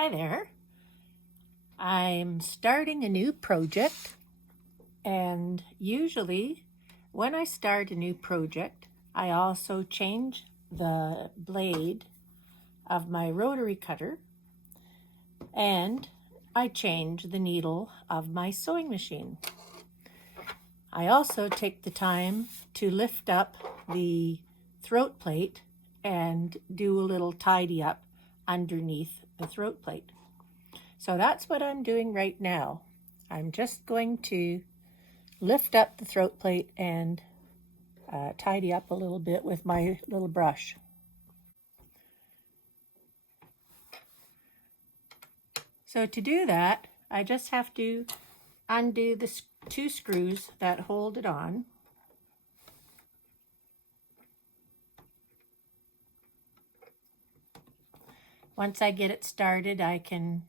Hi there. I'm starting a new project, and usually when I start a new project, I also change the blade of my rotary cutter and I change the needle of my sewing machine. I also take the time to lift up the throat plate and do a little tidy up underneath the throat plate. So that's what I'm doing right now. I'm just going to lift up the throat plate and tidy up a little bit with my little brush. So to do that, I just have to undo the two screws that hold it on. Once I get it started, I can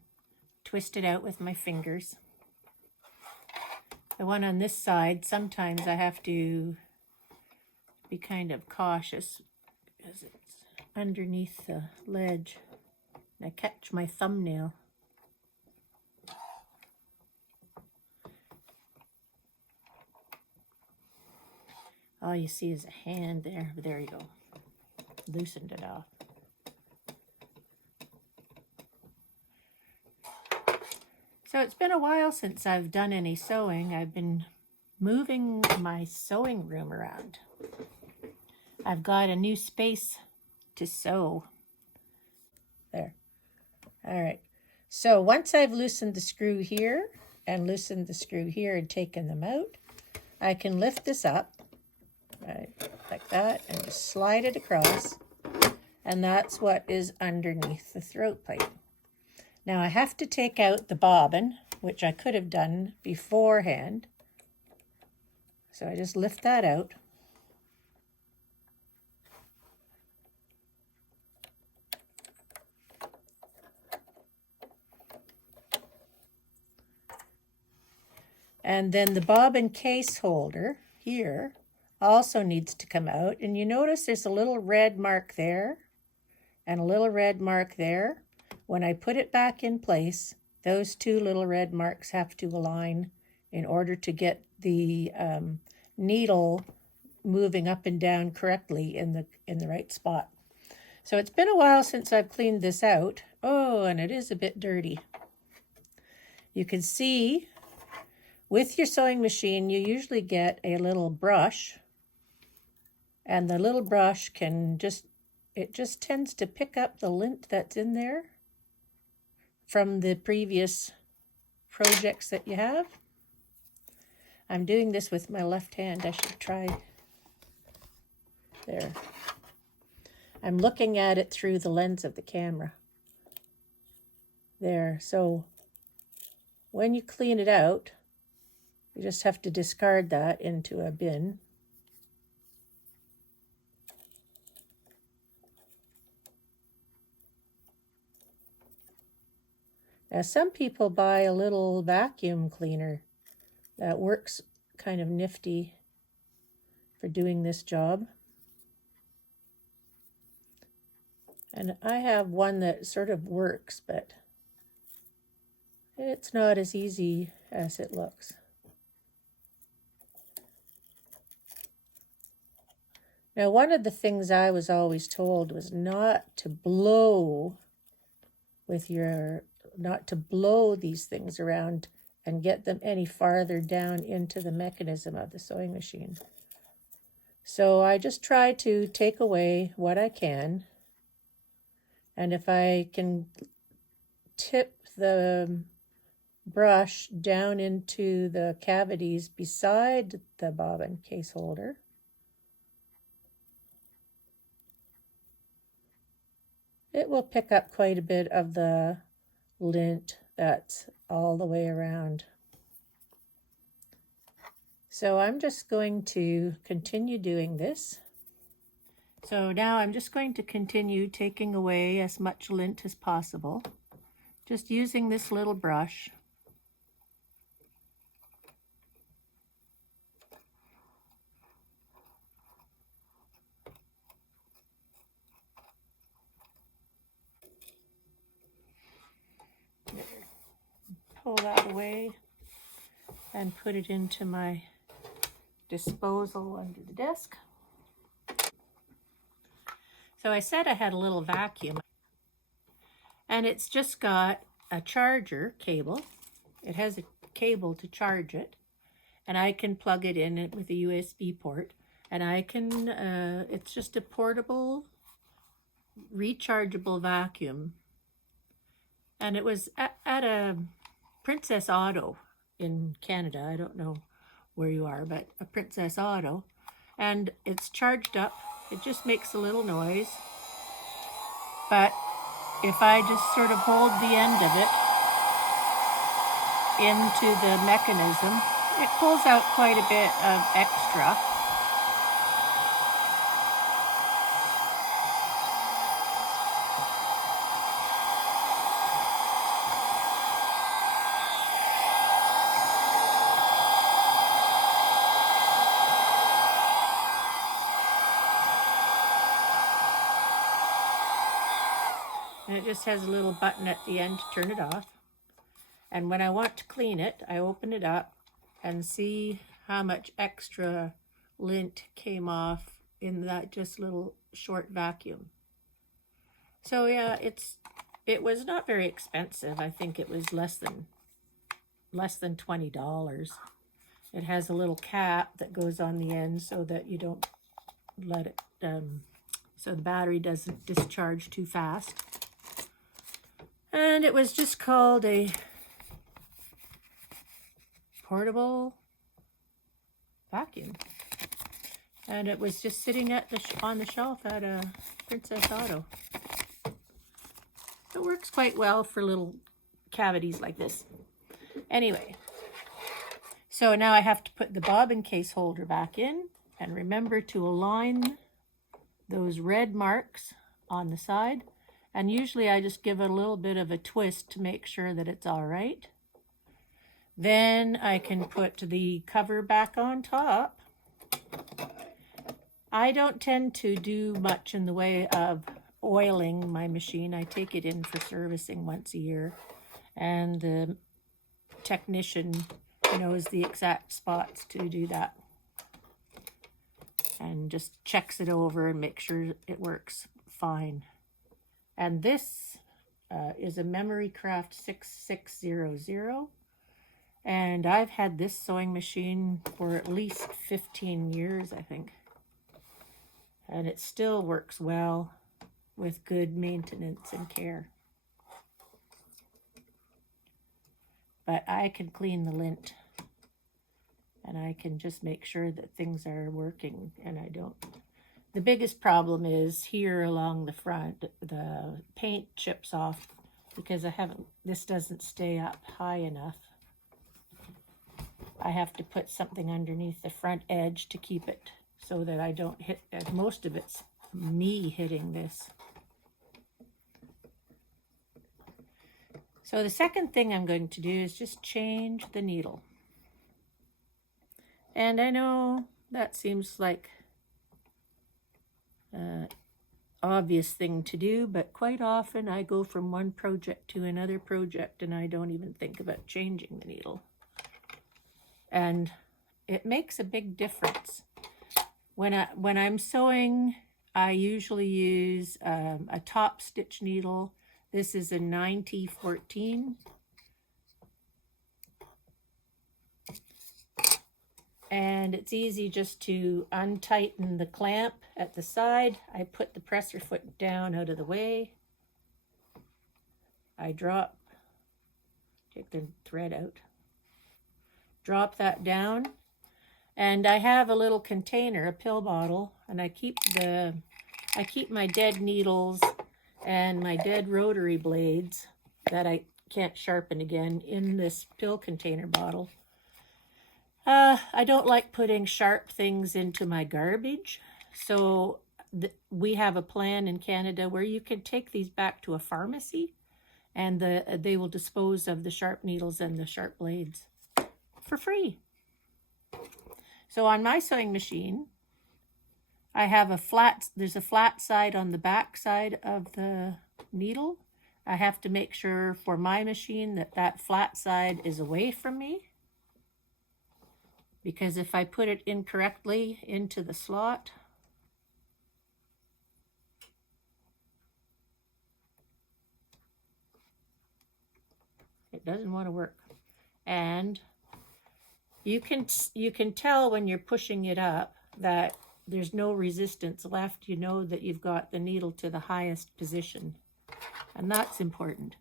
twist it out with my fingers. The one on this side, sometimes I have to be kind of cautious because it's underneath the ledge. I catch my thumbnail. All you see is a hand there. There you go. Loosened it off. So it's been a while since I've done any sewing. I've been moving my sewing room around. I've got a new space to sew. There. All right. So once I've loosened the screw here and loosened the screw here and taken them out, I can lift this up, right, like that, and just slide it across. And that's what is underneath the throat plate. Now I have to take out the bobbin, which I could have done beforehand. So I just lift that out. And then the bobbin case holder here also needs to come out. And you notice there's a little red mark there and a little red mark there. When I put it back in place, those two little red marks have to align in order to get the needle moving up and down correctly in the right spot. So it's been a while since I've cleaned this out. Oh, and it is a bit dirty. You can see with your sewing machine, you usually get a little brush, and the little brush can just tends to pick up the lint that's in there from the previous projects that you have. I'm doing this with my left hand. I should try. There. I'm looking at it through the lens of the camera. There. So when you clean it out, you just have to discard that into a bin. Now, some people buy a little vacuum cleaner that works kind of nifty for doing this job. And I have one that sort of works, but it's not as easy as it looks. Now, one of the things I was always told was not to blow these things around and get them any farther down into the mechanism of the sewing machine. So I just try to take away what I can. And if I can tip the brush down into the cavities beside the bobbin case holder, it will pick up quite a bit of the lint that's all the way around. So I'm just going to continue doing this. So now I'm just going to continue taking away as much lint as possible, just using this little brush. pull that away and put it into my disposal under the desk. So I said I had a little vacuum, and it's just got a charger cable. It has a cable to charge it, and I can plug it in with a USB port, and I can, it's just a portable, rechargeable vacuum. And it was at a Princess Auto in Canada. I don't know where you are, but a Princess Auto. And it's charged up. It just makes a little noise. But if I just sort of hold the end of it into the mechanism, it pulls out quite a bit of extra. And it just has a little button at the end to turn it off. And when I want to clean it, I open it up and see how much extra lint came off in that just little short vacuum. So yeah, it was not very expensive. I think it was less than $20. It has a little cap that goes on the end so that you don't let it, so the battery doesn't discharge too fast. And it was just called a portable vacuum. And it was just sitting at on the shelf at a Princess Auto. It works quite well for little cavities like this. Anyway, so now I have to put the bobbin case holder back in, and remember to align those red marks on the side. And usually I just give it a little bit of a twist to make sure that it's all right. Then I can put the cover back on top. I don't tend to do much in the way of oiling my machine. I take it in for servicing once a year, and the technician knows the exact spots to do that and just checks it over and makes sure it works fine. And this is a Memory Craft 6600, and I've had this sewing machine for at least 15 years, I think. And it still works well with good maintenance and care. But I can clean the lint, and I can just make sure that things are working, and I don't. The biggest problem is here along the front, the paint chips off because this doesn't stay up high enough. I have to put something underneath the front edge to keep it so that I don't hit, most of it's me hitting this. So the second thing I'm going to do is just change the needle. And I know that seems like obvious thing to do, but quite often I go from one project to another project and I don't even think about changing the needle. And it makes a big difference. When I'm sewing, I usually use a top stitch needle. This is a 9014. And it's easy just to untighten the clamp at the side. I put the presser foot down out of the way. I take the thread out, drop that down, and I have a little container, a pill bottle, and I keep my dead needles and my dead rotary blades that I can't sharpen again in this pill container bottle. I don't like putting sharp things into my garbage, so we have a plan in Canada where you can take these back to a pharmacy, and they will dispose of the sharp needles and the sharp blades for free. So on my sewing machine, I have there's a flat side on the back side of the needle, I have to make sure for my machine that that flat side is away from me, because if I put it incorrectly into the slot, it doesn't want to work. And you can tell when you're pushing it up that there's no resistance left. You know that you've got the needle to the highest position, and that's important.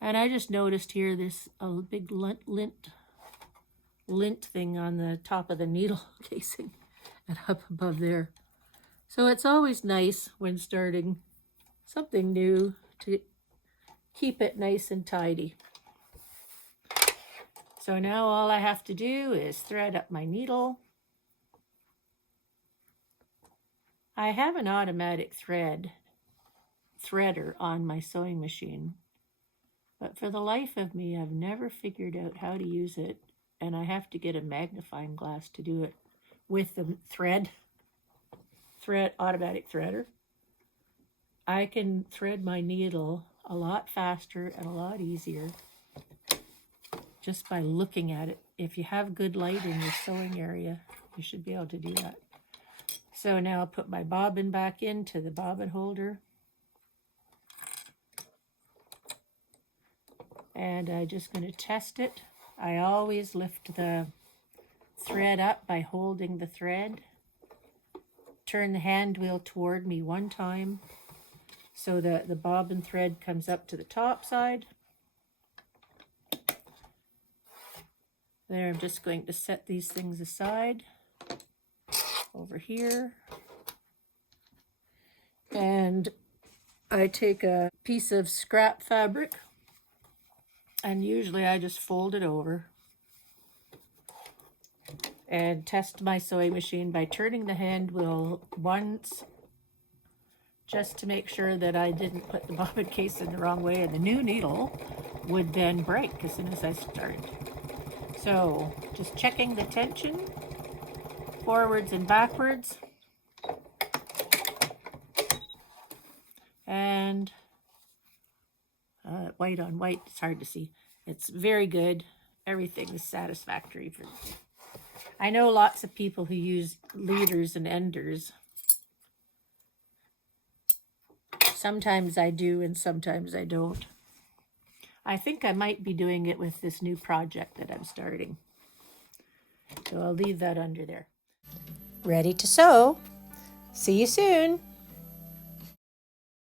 And I just noticed here there's a big lint thing on the top of the needle casing and up above there. So it's always nice when starting something new to keep it nice and tidy. So now all I have to do is thread up my needle. I have an automatic threader on my sewing machine, but for the life of me, I've never figured out how to use it, and I have to get a magnifying glass to do it with the automatic threader. I can thread my needle a lot faster and a lot easier just by looking at it. If you have good light in your sewing area, you should be able to do that. So now I'll put my bobbin back into the bobbin holder. And I'm just going to test it. I always lift the thread up by holding the thread. Turn the hand wheel toward me one time so that the bobbin thread comes up to the top side. There, I'm just going to set these things aside over here. And I take a piece of scrap fabric, and usually I just fold it over and test my sewing machine by turning the hand wheel once, just to make sure that I didn't put the bobbin case in the wrong way, and the new needle would then break as soon as I start. So just checking the tension forwards and backwards, and white on white, it's hard to see. It's very good. Everything is satisfactory. I know lots of people who use leaders and enders. Sometimes I do and sometimes I don't. I think I might be doing it with this new project that I'm starting. So I'll leave that under there. Ready to sew. See you soon.